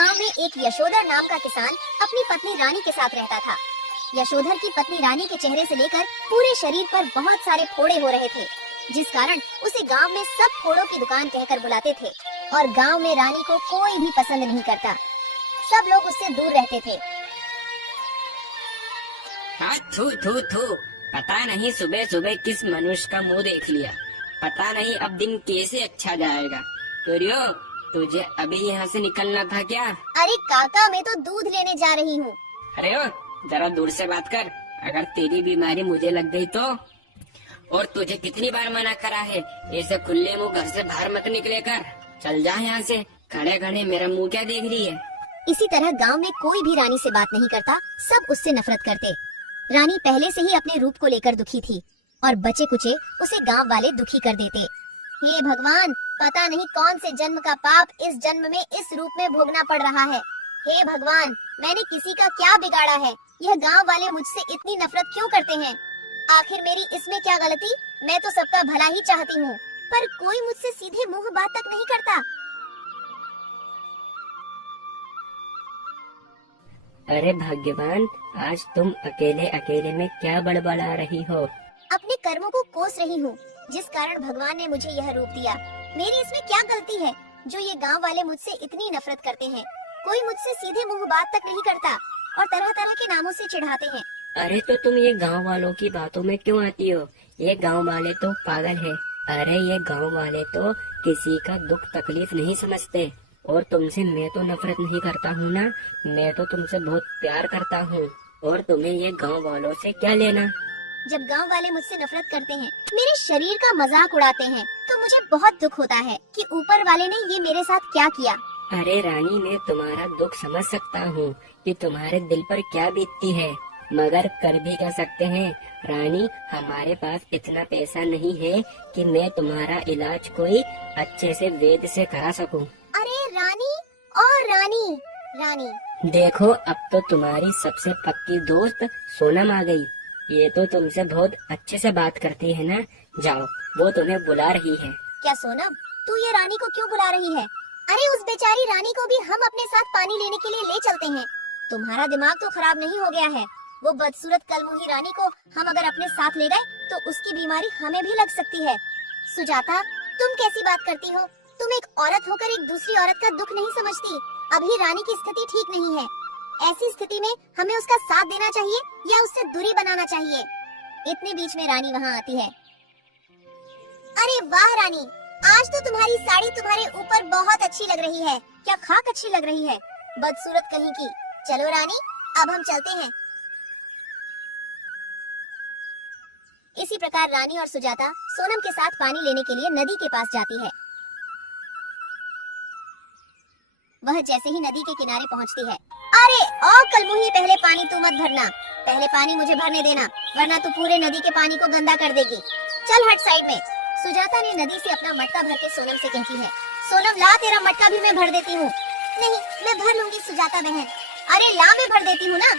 गांव में एक यशोधर नाम का किसान अपनी पत्नी रानी के साथ रहता था। यशोधर की पत्नी रानी के चेहरे से लेकर पूरे शरीर पर बहुत सारे फोड़े हो रहे थे, जिस कारण उसे गांव में सब फोड़ों की दुकान कहकर बुलाते थे और गांव में रानी को कोई भी पसंद नहीं करता। सब लोग उससे दूर रहते थे। हाँ, थू थू थू। पता नहीं सुबह सुबह किस मनुष्य का मुंह देख लिया। पता नहीं अब दिन कैसे अच्छा जाएगा। तुरियो, तुझे अभी यहाँ से निकलना था क्या? अरे काका, मैं तो दूध लेने जा रही हूँ। अरे ओ, जरा दूर से बात कर। अगर तेरी बीमारी मुझे लग गई तो? और तुझे कितनी बार मना करा है, ऐसे खुले मुंह घर से बाहर मत निकले कर। चल जा यहाँ से। खड़े खड़े मेरा मुंह क्या देख रही है? इसी तरह गांव में कोई भी रानी से बात नहीं करता, सब उससे नफरत करते। रानी पहले से ही अपने रूप को लेकर दुखी थी और बचे कुचे उसे गांव वाले दुखी कर देते। हे भगवान, पता नहीं कौन से जन्म का पाप इस जन्म में इस रूप में भोगना पड़ रहा है। हे भगवान, मैंने किसी का क्या बिगाड़ा है? यह गांव वाले मुझसे इतनी नफरत क्यों करते हैं? आखिर मेरी इसमें क्या गलती? मैं तो सबका भला ही चाहती हूँ, पर कोई मुझसे सीधे मुंह बात तक नहीं करता। अरे भाग्यवान, आज तुम अकेले अकेले में क्या बड़बड़ा रही हो? अपने कर्मों को कोस रही हूँ, जिस कारण भगवान ने मुझे यह रूप दिया। मेरी इसमें क्या गलती है जो ये गांव वाले मुझसे इतनी नफरत करते हैं? कोई मुझसे सीधे मुंह बात तक नहीं करता और तरह तरह के नामों से चिढ़ाते हैं। अरे तो तुम ये गांव वालों की बातों में क्यों आती हो? ये गांव वाले तो पागल है। अरे ये गांव वाले तो किसी का दुख तकलीफ नहीं समझते। और तुमसे मैं तो नफरत नहीं करता हूँ ना, मैं तो तुमसे बहुत प्यार करता हूँ। और तुम्हें ये गांव वालों से क्या लेना? जब गांव वाले मुझसे नफरत करते हैं, मेरे शरीर का मजाक उड़ाते हैं, तो मुझे बहुत दुख होता है कि ऊपर वाले ने ये मेरे साथ क्या किया। अरे रानी, मैं तुम्हारा दुख समझ सकता हूँ कि तुम्हारे दिल पर क्या बीतती है, मगर कर भी क्या सकते हैं रानी। हमारे पास इतना पैसा नहीं है कि मैं तुम्हारा इलाज कोई अच्छे से वैद्य से करा सकूं। अरे रानी और रानी रानी देखो, अब तो तुम्हारी सबसे पक्की दोस्त सोनम आ गई। ये तो तुमसे बहुत अच्छे से बात करती है ना। जाओ, वो तुम्हें बुला रही है। क्या सोनम, तू ये रानी को क्यों बुला रही है? अरे उस बेचारी रानी को भी हम अपने साथ पानी लेने के लिए ले चलते हैं। तुम्हारा दिमाग तो खराब नहीं हो गया है? वो बदसूरत कलमुही रानी को हम अगर अपने साथ ले गए तो उसकी बीमारी हमें भी लग सकती है। सुजाता, तुम कैसी बात करती हो? तुम एक औरत होकर एक दूसरी औरत का दुख नहीं समझती। अभी रानी की स्थिति ठीक नहीं है। ऐसी स्थिति में हमें उसका साथ देना चाहिए या उससे दूरी बनाना चाहिए? इतने बीच में रानी वहाँ आती है। अरे वाह रानी, आज तो तुम्हारी साड़ी तुम्हारे ऊपर बहुत अच्छी लग रही है। क्या खाक अच्छी लग रही है, बदसूरत कहीं की। चलो रानी, अब हम चलते हैं। इसी प्रकार रानी और सुजाता सोनम के साथ पानी लेने के लिए नदी के पास जाती है। वह जैसे ही नदी के किनारे पहुंचती है, अरे ओ कलमुही, पहले पानी तू मत भरना। पहले पानी मुझे भरने देना, वरना तू पूरे नदी के पानी को गंदा कर देगी। चल हट साइड में। सुजाता ने नदी से अपना मटका भर के सोनम से कहती है। सोनम ला, तेरा मटका भी मैं भर देती हूँ। नहीं, मैं भर लूंगी सुजाता बहन। अरे ला, मैं भर देती हूँ ना।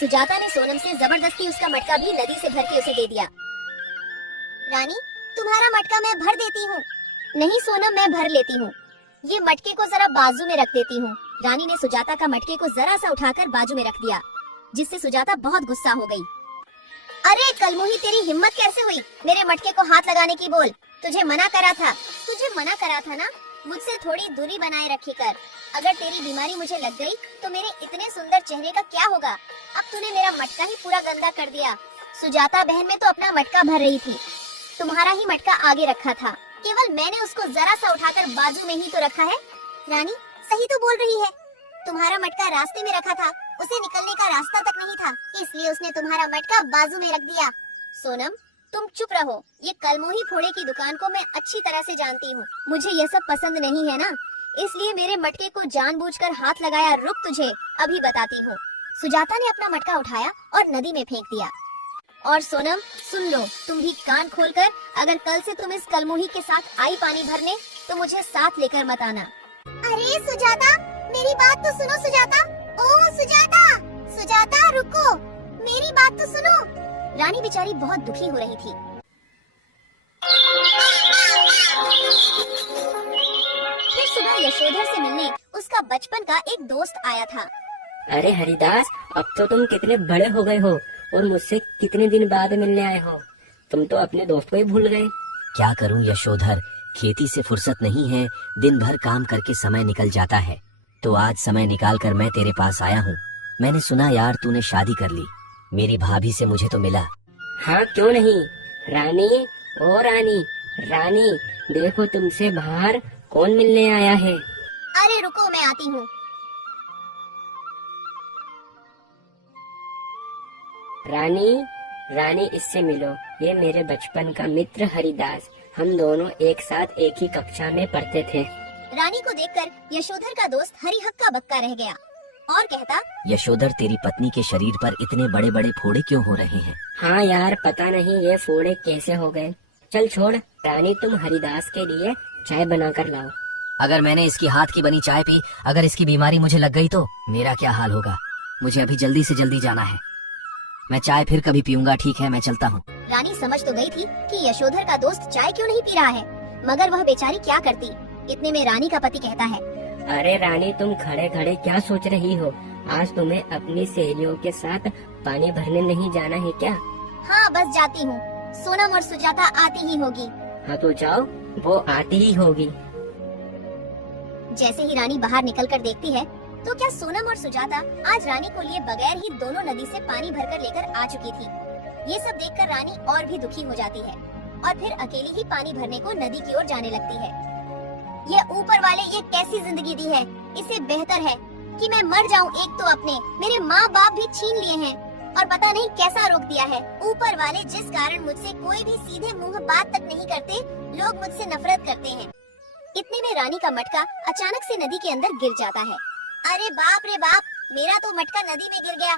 सुजाता ने सोनम से जबरदस्ती उसका मटका भी नदी से भर के उसे दे दिया। रानी, तुम्हारा मटका मैं भर देती हूँ। नहीं सोनम, मैं भर लेती हूँ। ये मटके को जरा बाजू में रख देती हूँ। रानी ने सुजाता का मटके को जरा सा उठाकर बाजू में रख दिया, जिससे सुजाता बहुत गुस्सा हो गई। अरे कलमुही, तेरी हिम्मत कैसे हुई मेरे मटके को हाथ लगाने की? बोल, तुझे मना करा था ना, मुझसे थोड़ी दूरी बनाए रखी कर। अगर तेरी बीमारी मुझे लग गई तो मेरे इतने सुंदर चेहरे का क्या होगा? अब तूने मेरा मटका ही पूरा गंदा कर दिया। सुजाता बहन, मैं तो अपना मटका भर रही थी, तुम्हारा ही मटका आगे रखा था। केवल मैंने उसको जरा सा उठाकर बाजू में ही तो रखा है। रानी सही तो बोल रही है, तुम्हारा मटका रास्ते में रखा था, उसे निकलने का रास्ता तक नहीं था, इसलिए उसने तुम्हारा मटका बाजू में रख दिया। सोनम, तुम चुप रहो। ये कलमुही फोड़े की दुकान को मैं अच्छी तरह से जानती हूँ। मुझे ये सब पसंद नहीं है ना, इसलिए मेरे मटके को जानबूझकर हाथ लगाया। रुक, तुझे अभी बताती हूँ। सुजाता ने अपना मटका उठाया और नदी में फेंक दिया। और सोनम सुन लो, तुम भी कान खोलकर, अगर कल से तुम इस कलमुही के साथ आई पानी भरने तो मुझे साथ लेकर मत आना। अरे सुजाता, मेरी बात तो सुनो सुजाता। ओ सुजाता, सुजाता रुको, मेरी बात तो सुनो। रानी बेचारी बहुत दुखी हो रही थी। फिर सुबह यशोधर से मिलने उसका बचपन का एक दोस्त आया था। अरे हरिदास, अब तो तुम कितने बड़े हो गए हो और मुझसे कितने दिन बाद मिलने आए हो। तुम तो अपने दोस्त को ही भूल गए। क्या करूं यशोधर, खेती से फुर्सत नहीं है, दिन भर काम करके समय निकल जाता है। तो आज समय निकाल कर मैं तेरे पास आया हूँ। मैंने सुना यार तूने शादी कर ली, मेरी भाभी से मुझे तो मिला। हाँ क्यों नहीं। रानी, ओ रानी, रानी देखो तुमसे बाहर कौन मिलने आया है। अरे रुको, मैं आती हूँ। रानी, रानी इससे मिलो, ये मेरे बचपन का मित्र हरिदास। हम दोनों एक साथ एक ही कक्षा में पढ़ते थे। रानी को देखकर यशोधर का दोस्त हरी हक्का बक्का रह गया और कहता, यशोधर तेरी पत्नी के शरीर पर इतने बड़े बड़े फोड़े क्यों हो रहे हैं? हाँ यार, पता नहीं ये फोड़े कैसे हो गए। चल छोड़, रानी तुम हरिदास के लिए चाय बना कर लाओ। अगर मैंने इसकी हाथ की बनी चाय पी, अगर इसकी बीमारी मुझे लग गई तो मेरा क्या हाल होगा? मुझे अभी जल्दी से जल्दी जाना है। मैं चाय फिर कभी पीऊंगा, ठीक है मैं चलता हूँ। रानी समझ तो गई थी कि यशोधर का दोस्त चाय क्यों नहीं पी रहा है, मगर वह बेचारी क्या करती। इतने में रानी का पति कहता है, अरे रानी, तुम खड़े खड़े क्या सोच रही हो? आज तुम्हें अपनी सहेलियों के साथ पानी भरने नहीं जाना है क्या? हाँ बस जाती हूँ, सोनम और सुजाता आती ही होगी। हाँ तो जाओ, वो आती ही होगी। जैसे ही रानी बाहर निकलकर देखती है तो क्या सोनम और सुजाता आज रानी को लिए बगैर ही दोनों नदी से पानी भरकर लेकर आ चुकी थी। ये सब देखकर रानी और भी दुखी हो जाती है और फिर अकेली ही पानी भरने को नदी की ओर जाने लगती है। ये ऊपर वाले ये कैसी जिंदगी दी है, इससे बेहतर है कि मैं मर जाऊं। एक तो अपने मेरे माँ बाप भी छीन लिए हैं और पता नहीं कैसा रोक दिया है। ऊपर वाले जिस कारण मुझसे कोई भी सीधे मुंह बात तक नहीं करते, लोग मुझसे नफरत करते हैं। इतने में रानी का मटका अचानक से नदी के अंदर गिर जाता है। अरे बाप रे बाप, मेरा तो मटका नदी में गिर गया।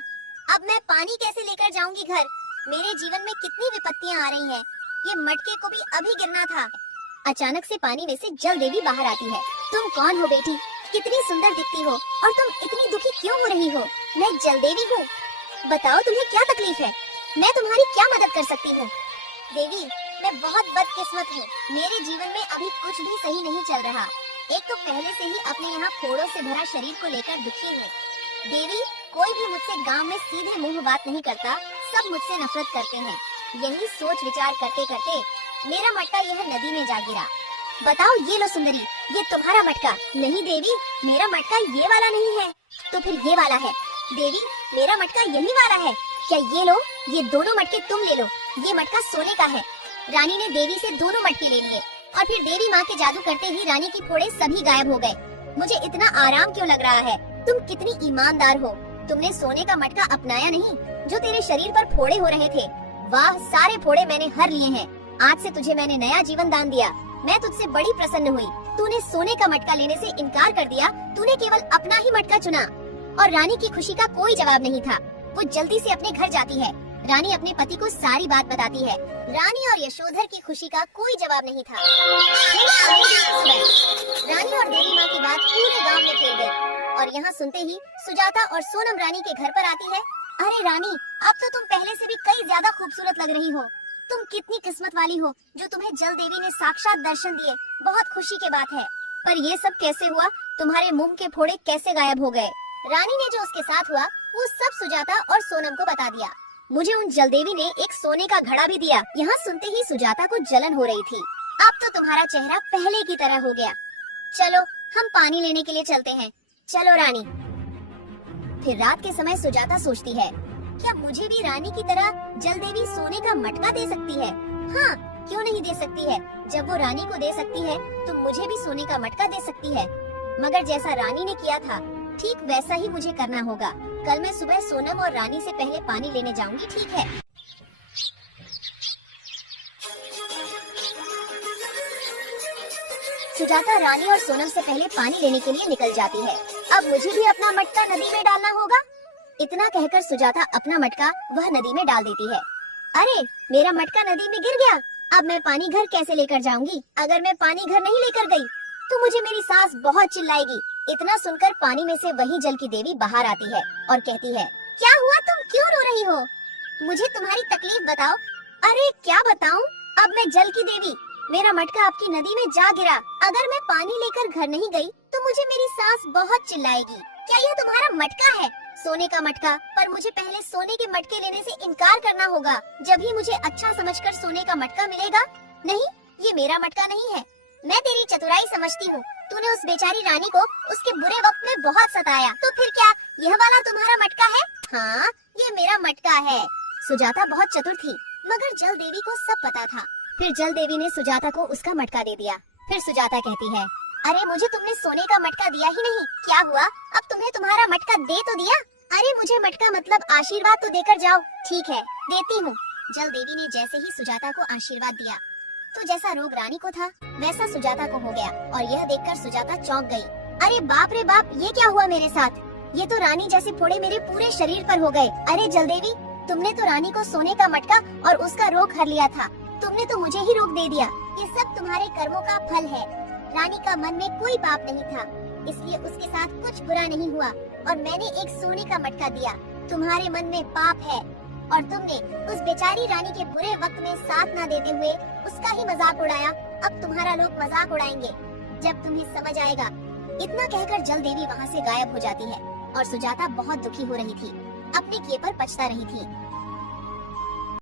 अब मैं पानी कैसे लेकर जाऊंगी घर? मेरे जीवन में कितनी विपत्तियां आ रही हैं। ये मटके को भी अभी गिरना था। अचानक से पानी में से जल देवी बाहर आती है। तुम कौन हो बेटी? कितनी सुंदर दिखती हो और तुम इतनी दुखी क्यों हो रही हो? मैं जल देवी हूँ, बताओ तुम्हें क्या तकलीफ है? मैं तुम्हारी क्या मदद कर सकती हूँ? देवी, मैं बहुत बदकिस्मत हूँ। मेरे जीवन में अभी कुछ भी सही नहीं चल रहा। एक तो पहले से ही अपने यहाँ फोड़ों से भरा शरीर को लेकर दुखी हूँ। देवी, कोई भी मुझसे गांव में सीधे मुंह बात नहीं करता, सब मुझसे नफरत करते हैं। यही सोच विचार करते करते मेरा मटका यह नदी में जा गिरा। बताओ, ये लो सुंदरी, ये तुम्हारा मटका। नहीं देवी, मेरा मटका ये वाला नहीं है। तो फिर ये वाला है। देवी, मेरा मटका यही वाला है। क्या ये लो, ये दोनों मटके तुम ले लो। ये मटका सोने का है। रानी ने देवी से दोनों मटके ले लिए और फिर देवी माँ के जादू करते ही रानी की फोड़े सभी गायब हो गए। मुझे इतना आराम क्यों लग रहा है? तुम कितनी ईमानदार हो। तुमने सोने का मटका अपनाया नहीं जो तेरे शरीर पर फोड़े हो रहे थे। वाह, सारे फोड़े मैंने हर लिए हैं। आज से तुझे मैंने नया जीवन दान दिया। मैं तुझसे बड़ी प्रसन्न हुई। तूने सोने का मटका लेने से इनकार कर दिया। तूने केवल अपना ही मटका चुना और रानी की खुशी का कोई जवाब नहीं था। वो जल्दी से अपने घर जाती है। रानी अपने पति को सारी बात बताती है। रानी और यशोधर की खुशी का कोई जवाब नहीं था। रानी और देवी माँ की बात पूरे गांव में फैल गई और यहाँ सुनते ही सुजाता और सोनम रानी के घर पर आती है। अरे रानी, अब तो तुम पहले से भी कई ज्यादा खूबसूरत लग रही हो। तुम कितनी किस्मत वाली हो जो तुम्हें जल देवी ने साक्षात दर्शन दिए। बहुत खुशी की बात है। पर ये सब कैसे हुआ? तुम्हारे मुंह के फोड़े कैसे गायब हो गए? रानी ने जो उसके साथ हुआ वो सब सुजाता और सोनम को बता दिया। मुझे उन जलदेवी ने एक सोने का घड़ा भी दिया। यहाँ सुनते ही सुजाता को जलन हो रही थी। अब तो तुम्हारा चेहरा पहले की तरह हो गया। चलो हम पानी लेने के लिए चलते हैं। चलो रानी। फिर रात के समय सुजाता सोचती है, क्या मुझे भी रानी की तरह जलदेवी सोने का मटका दे सकती है? हाँ, क्यों नहीं दे सकती है। जब वो रानी को दे सकती है तो मुझे भी सोने का मटका दे सकती है। मगर जैसा रानी ने किया था ठीक वैसा ही मुझे करना होगा। कल मैं सुबह सोनम और रानी से पहले पानी लेने जाऊंगी, ठीक है? सुजाता रानी और सोनम से पहले पानी लेने के लिए निकल जाती है। अब मुझे भी अपना मटका नदी में डालना होगा। इतना कहकर सुजाता अपना मटका वह नदी में डाल देती है। अरे, मेरा मटका नदी में गिर गया। अब मैं पानी घर कैसे लेकर जाऊंगी? अगर मैं पानी घर नहीं लेकर गई तो मुझे मेरी सास बहुत चिल्लाएगी। इतना सुनकर पानी में से वही जल की देवी बाहर आती है और कहती है, क्या हुआ? तुम क्यों रो रही हो? मुझे तुम्हारी तकलीफ बताओ। अरे क्या बताऊं? अब मैं जल की देवी, मेरा मटका आपकी नदी में जा गिरा। अगर मैं पानी लेकर घर नहीं गई तो मुझे मेरी सास बहुत चिल्लाएगी। क्या यह तुम्हारा मटका है? सोने का मटका? पर मुझे पहले सोने के मटके लेने से इनकार करना होगा, जब ही मुझे अच्छा समझकर सोने का मटका मिलेगा। नहीं, ये मेरा मटका नहीं है। मैं तेरी चतुराई समझती हूँ। तूने उस बेचारी रानी को उसके बुरे वक्त में बहुत सताया, तो फिर क्या यह वाला तुम्हारा मटका है? हाँ, ये मेरा मटका है। सुजाता बहुत चतुर थी, मगर जल देवी को सब पता था। फिर जल देवी ने सुजाता को उसका मटका दे दिया। फिर सुजाता कहती है, अरे मुझे तुमने सोने का मटका दिया ही नहीं, क्या हुआ? अब तुम्हें तुम्हारा मटका दे तो दिया। अरे मुझे मटका मतलब आशीर्वाद तो देकर जाओ। ठीक है, देती हूँ। जल देवी ने जैसे ही सुजाता को आशीर्वाद दिया, तो जैसा रोग रानी को था वैसा सुजाता को हो गया, और यह देखकर सुजाता चौंक गई। अरे बाप रे बाप, ये क्या हुआ मेरे साथ? ये तो रानी जैसे फोड़े मेरे पूरे शरीर पर हो गए। अरे जलदेवी, तुमने तो रानी को सोने का मटका और उसका रोग हर लिया था, तुमने तो मुझे ही रोग दे दिया। ये सब तुम्हारे कर्मों का फल है। रानी का मन में कोई पाप नहीं था, इसलिए उसके साथ कुछ बुरा नहीं हुआ, और मैंने एक सोने का मटका दिया। तुम्हारे मन में पाप है, और तुमने उस बेचारी रानी के बुरे वक्त में साथ न देते हुए उसका ही मजाक उड़ाया। अब तुम्हारा लोग मजाक उड़ाएंगे जब तुम्हें समझ आएगा। इतना कहकर जल देवी वहाँ से गायब हो जाती है, और सुजाता बहुत दुखी हो रही थी, अपने किए पर पछता रही थी।